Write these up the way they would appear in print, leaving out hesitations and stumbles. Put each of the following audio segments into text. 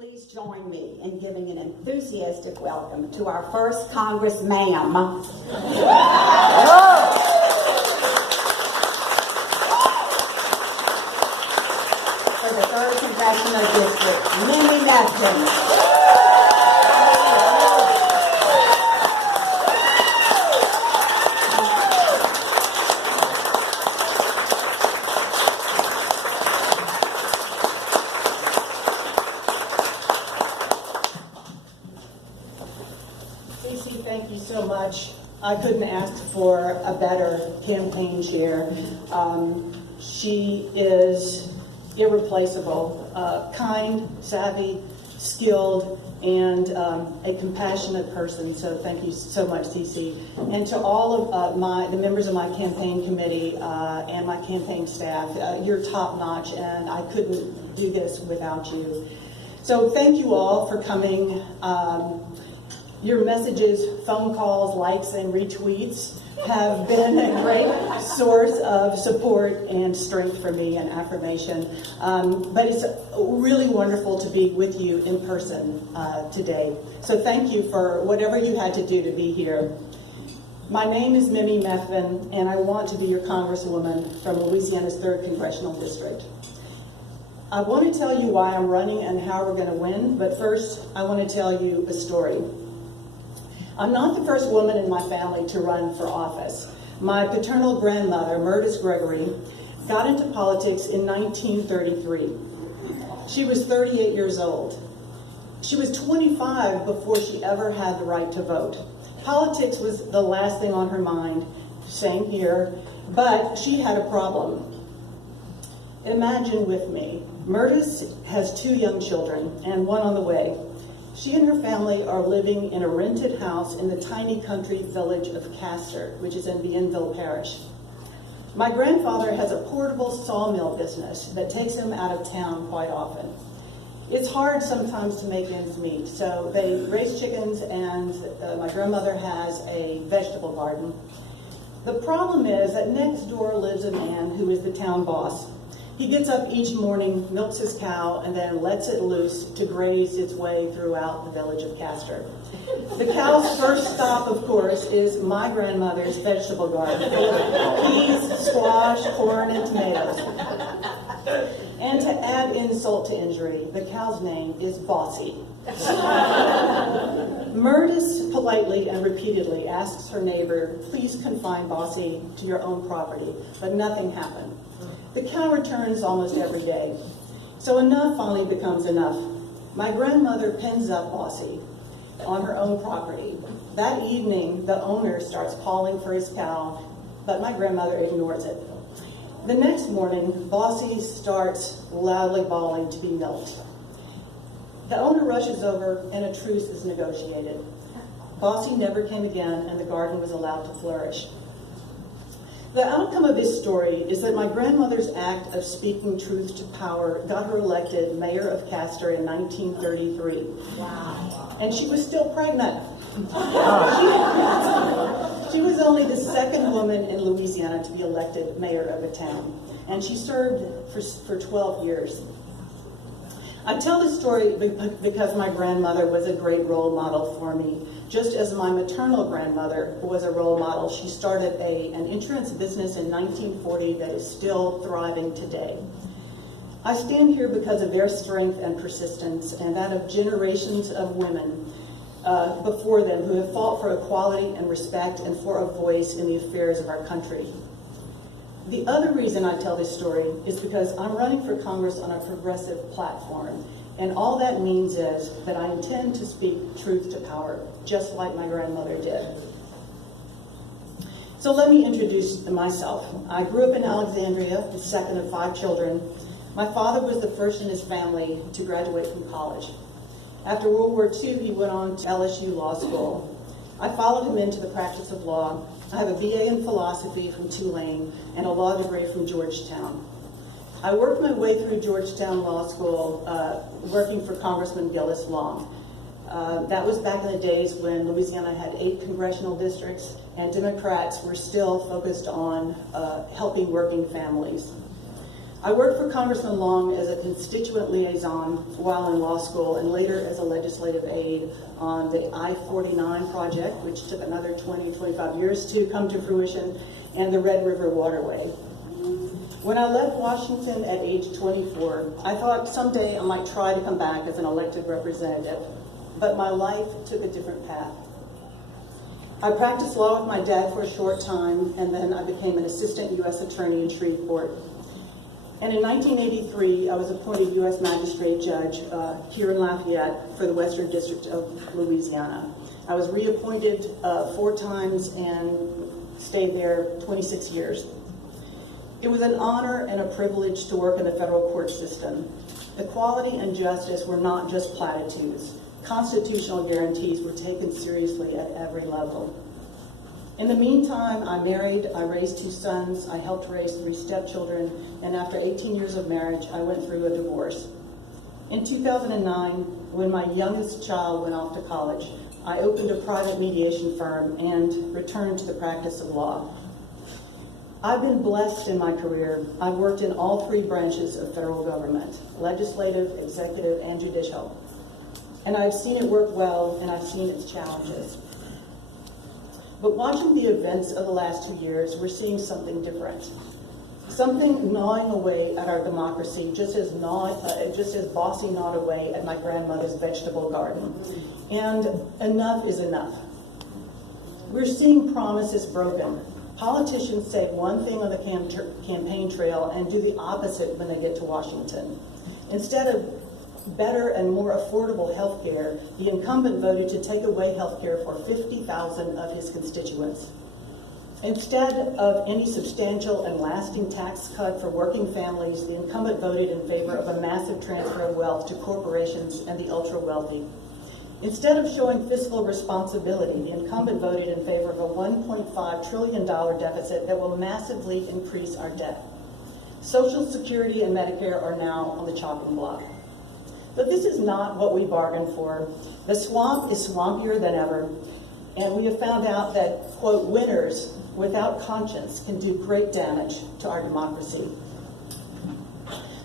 Please join me in giving an enthusiastic welcome to our first Congressma'am. For the 3rd Congressional District, Methvin. Thank you so much. I couldn't ask for a better campaign chair. She is irreplaceable, kind, savvy, skilled, and a compassionate person. So thank you so much, Cece. And to all of the members of my campaign committee and my campaign staff, you're top notch, and I couldn't do this without you. So thank you all for coming. Your messages, phone calls, likes, and retweets have been a great source of support and strength for me and affirmation. But it's really wonderful to be with you in person today. So thank you for whatever you had to do to be here. My name is Methvin, and I want to be your Congresswoman from Louisiana's 3rd Congressional District. I want to tell you why I'm running and how we're going to win, but first I want to tell you a story. I'm not the first woman in my family to run for office. My paternal grandmother, Myrtis Gregory, got into politics in 1933. She was 38 years old. She was 25 before she ever had the right to vote. Politics was the last thing on her mind, same here, but she had a problem. Imagine with me, Myrtis has 2 young children and 1 on the way. She and her family are living in a rented house in the tiny country village of Castor, which is in Bienville Parish. My grandfather has a portable sawmill business that takes him out of town quite often. It's hard sometimes to make ends meet, so they raise chickens, and my grandmother has a vegetable garden. The problem is that next door lives a man who is the town boss. He gets up each morning, milks his cow, and then lets it loose to graze its way throughout the village of Castor. The cow's first stop, of course, is my grandmother's vegetable garden, full of peas, squash, corn, and tomatoes. And to add insult to injury, the cow's name is Bossy. Myrtis politely and repeatedly asks her neighbor, please confine Bossy to your own property, but nothing happened. The cow returns almost every day. So enough finally becomes enough. My grandmother pens up Bossy on her own property. That evening, the owner starts calling for his cow, but my grandmother ignores it. The next morning, Bossy starts loudly bawling to be milked. The owner rushes over and a truce is negotiated. Bossy never came again, and the garden was allowed to flourish. The outcome of this story is that my grandmother's act of speaking truth to power got her elected mayor of Castor in 1933. Wow. And she was still pregnant. She was only the 2nd woman in Louisiana to be elected mayor of a town, and she served for 12 years. I tell this story because my grandmother was a great role model for me. Just as my maternal grandmother was a role model, she started an insurance business in 1940 that is still thriving today. I stand here because of their strength and persistence, and that of generations of women before them who have fought for equality and respect and for a voice in the affairs of our country. The other reason I tell this story is because I'm running for Congress on a progressive platform, and all that means is that I intend to speak truth to power, just like my grandmother did. So let me introduce myself. I grew up in Alexandria, the 2nd of 5 children. My father was the first in his family to graduate from college. After World War II, he went on to LSU Law School. I followed him into the practice of law. I have a BA in philosophy from Tulane and a law degree from Georgetown. I worked my way through Georgetown Law School working for Congressman Gillis Long. That was back in the days when Louisiana had 8 congressional districts and Democrats were still focused on helping working families. I worked for Congressman Long as a constituent liaison while in law school and later as a legislative aide on the I-49 project, which took another 20 to 25 years to come to fruition, and the Red River Waterway. When I left Washington at age 24, I thought someday I might try to come back as an elected representative, but my life took a different path. I practiced law with my dad for a short time, and then I became an assistant U.S. attorney in Shreveport. And in 1983, I was appointed U.S. magistrate judge here in Lafayette for the Western District of Louisiana. I was reappointed 4 times and stayed there 26 years. It was an honor and a privilege to work in the federal court system. Equality and justice were not just platitudes. Constitutional guarantees were taken seriously at every level. In the meantime, I married, I raised 2 sons, I helped raise 3 stepchildren, and after 18 years of marriage, I went through a divorce. In 2009, when my youngest child went off to college, I opened a private mediation firm and returned to the practice of law. I've been blessed in my career. I've worked in all 3 branches of federal government, legislative, executive, and judicial. And I've seen it work well, and I've seen its challenges. But watching the events of the last 2 years, we're seeing something different. Something gnawing away at our democracy, just as Bossy gnawed away at my grandmother's vegetable garden. And enough is enough. We're seeing promises broken. Politicians say one thing on the campaign trail and do the opposite when they get to Washington. Instead of better and more affordable health care, the incumbent voted to take away health care for 50,000 of his constituents. Instead of any substantial and lasting tax cut for working families, the incumbent voted in favor of a massive transfer of wealth to corporations and the ultra-wealthy. Instead of showing fiscal responsibility, the incumbent voted in favor of a $1.5 trillion deficit that will massively increase our debt. Social Security and Medicare are now on the chopping block. But this is not what we bargained for. The swamp is swampier than ever, and we have found out that, quote, winners without conscience can do great damage to our democracy.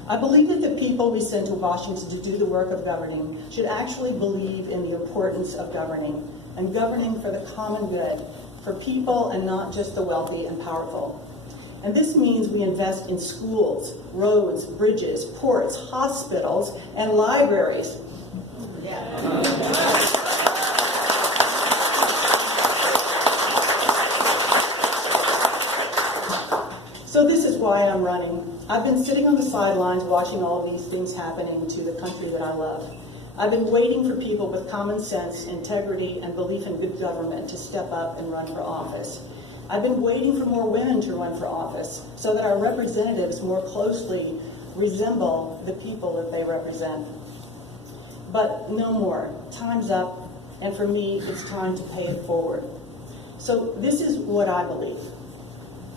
I believe that the people we send to Washington to do the work of governing should actually believe in the importance of governing, and governing for the common good, for people and not just the wealthy and powerful. And this means we invest in schools, roads, bridges, ports, hospitals, and libraries. So this is why I'm running. I've been sitting on the sidelines watching all these things happening to the country that I love. I've been waiting for people with common sense, integrity, and belief in good government to step up and run for office. I've been waiting for more women to run for office so that our representatives more closely resemble the people that they represent. But no more. Time's up, and for me, it's time to pay it forward. So this is what I believe.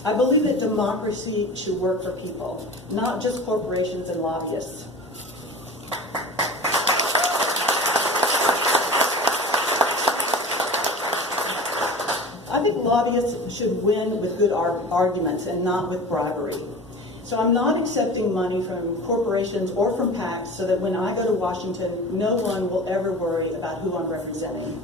I believe that democracy should work for people, not just corporations and lobbyists. I think lobbyists should win with good arguments and not with bribery. So I'm not accepting money from corporations or from PACs so that when I go to Washington, no one will ever worry about who I'm representing.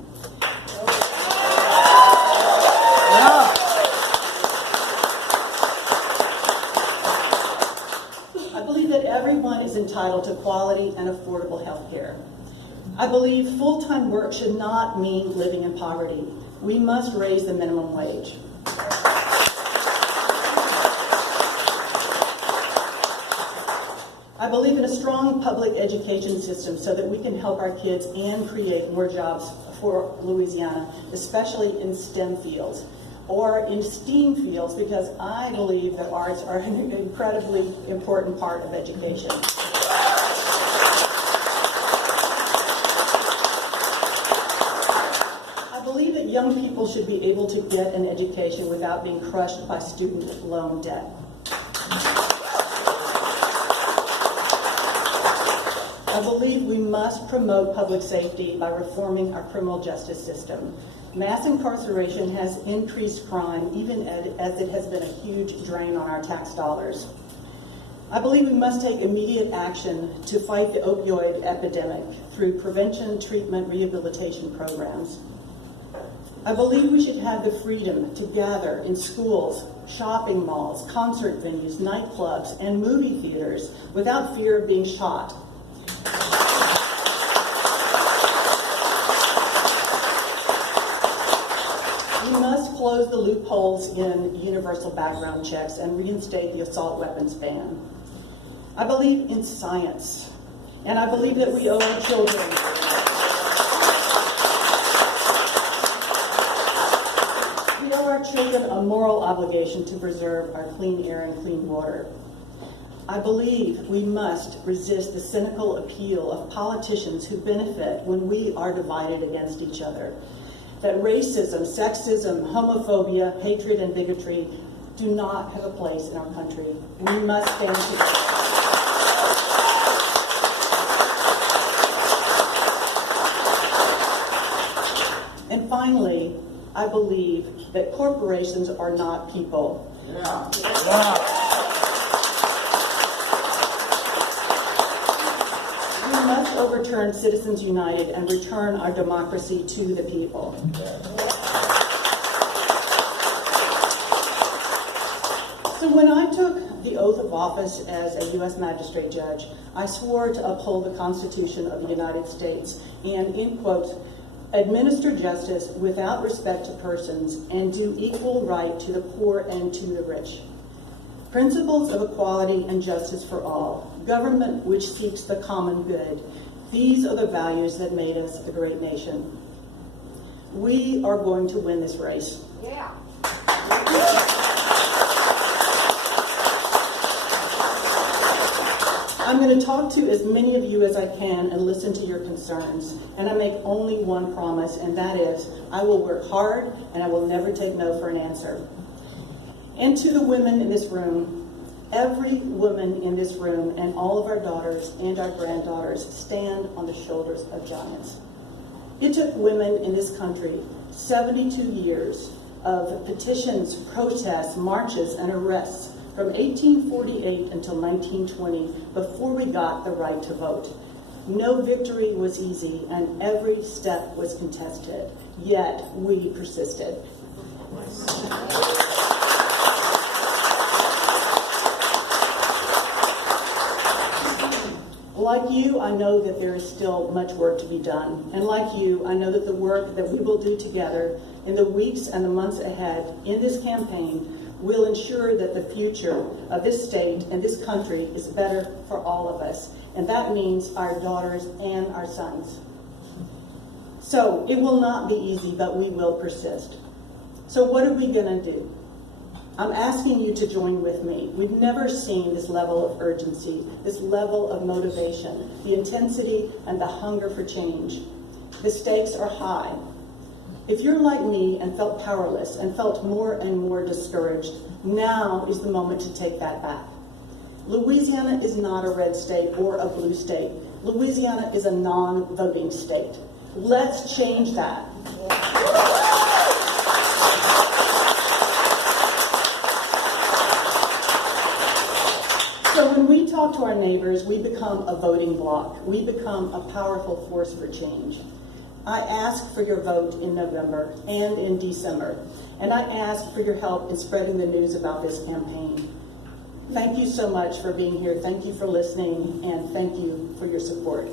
I believe that everyone is entitled to quality and affordable health care. I believe full-time work should not mean living in poverty. We must raise the minimum wage. I believe in a strong public education system so that we can help our kids and create more jobs for Louisiana, especially in STEM fields or in STEAM fields, because I believe that arts are an incredibly important part of education. Young people should be able to get an education without being crushed by student loan debt. I believe we must promote public safety by reforming our criminal justice system. Mass incarceration has increased crime, even as it has been a huge drain on our tax dollars. I believe we must take immediate action to fight the opioid epidemic through prevention, treatment, rehabilitation programs. I believe we should have the freedom to gather in schools, shopping malls, concert venues, nightclubs, and movie theaters without fear of being shot. We must close the loopholes in universal background checks and reinstate the assault weapons ban. I believe in science, and I believe that we owe our children a moral obligation to preserve our clean air and clean water. I believe we must resist the cynical appeal of politicians who benefit when we are divided against each other. That racism, sexism, homophobia, hatred, and bigotry do not have a place in our country. We must stand together. And finally, I believe that corporations are not people. Yeah. We must overturn Citizens United and return our democracy to the people. So when I took the oath of office as a U.S. magistrate judge, I swore to uphold the Constitution of the United States and, in quotes, administer justice without respect to persons, and do equal right to the poor and to the rich. Principles of equality and justice for all, government which seeks the common good, these are the values that made us a great nation. We are going to win this race. Yeah. I'm going to talk to as many of you as I can and listen to your concerns. And I make only one promise, and that is I will work hard and I will never take no for an answer. And to the women in this room, every woman in this room and all of our daughters and our granddaughters stand on the shoulders of giants. It took women in this country 72 years of petitions, protests, marches, and arrests from 1848 until 1920 before we got the right to vote. No victory was easy and every step was contested, yet we persisted. Like you, I know that there is still much work to be done. And like you, I know that the work that we will do together in the weeks and the months ahead in this campaign will ensure that the future of this state and this country is better for all of us. And that means our daughters and our sons. So it will not be easy, but we will persist. So what are we going to do? I'm asking you to join with me. We've never seen this level of urgency, this level of motivation, the intensity and the hunger for change. The stakes are high. If you're like me and felt powerless and felt more and more discouraged, now is the moment to take that back. Louisiana is not a red state or a blue state. Louisiana is a non-voting state. Let's change that. So when we talk to our neighbors, we become a voting bloc. We become a powerful force for change. I ask for your vote in November and in December, and I ask for your help in spreading the news about this campaign. Thank you so much for being here. Thank you for listening, and thank you for your support.